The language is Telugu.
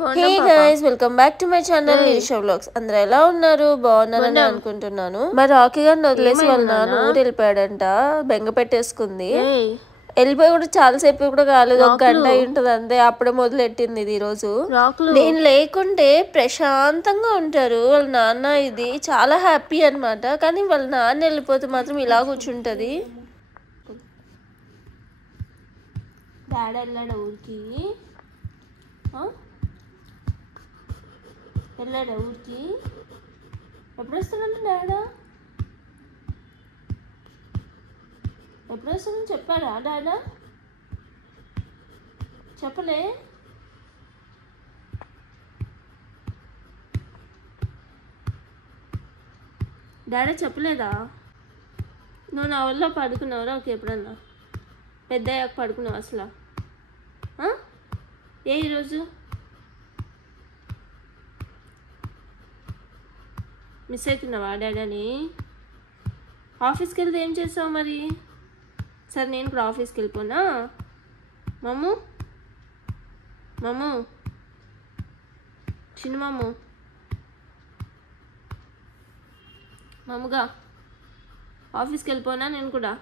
Hey guys, welcome back to my channel Nirisha vlogs. అందరూ ఎలా ఉన్నారు? బాగున్నారని అనుకుంటున్నాను. మరి రాకీ గారిని వదిలేసి వాళ్ళ నాన్న ఊరు వెళ్ళిపోయాడంట. బెంగ పెట్టేసుకుంది. వెళ్ళిపోయి కూడా చాలాసేపు కూడా కాలేదు, 1 గంట అయి ఉంటుంది అంతే. అప్పుడే మొదలెట్టింది ఇది. ఈరోజు నేను లేకుంటే ప్రశాంతంగా ఉంటారు వాళ్ళ నాన్న. ఇది చాలా హ్యాపీ అనమాట. కానీ వాళ్ళ నాన్న వెళ్ళిపోతే మాత్రం ఇలా కూర్చుంటది. డాడీ వెళ్ళాడు ఊరికి. వెళ్ళాడా ఊరికి? ఎప్పుడు వస్తాడంటే డాడా? ఎప్పుడు వస్తాడని చెప్పాడా డాడా? చెప్పలే. డాడీ చెప్పలేదా? నువ్వు నా వల్ల పడుకున్నావురా? ఓకే, ఎప్పుడన్నా పెద్ద అయ్యాక పడుకున్నావు అసలు? ఈరోజు మిస్ అవుతున్నావా డాడీని? ఆఫీస్కి వెళ్తే ఏం చేస్తావు మరి? సరే, నేను కూడా ఆఫీస్కి వెళ్ళిపోనా? మమ్ము చిన్న మమ్ముగా ఆఫీస్కి వెళ్ళిపోనా నేను కూడా?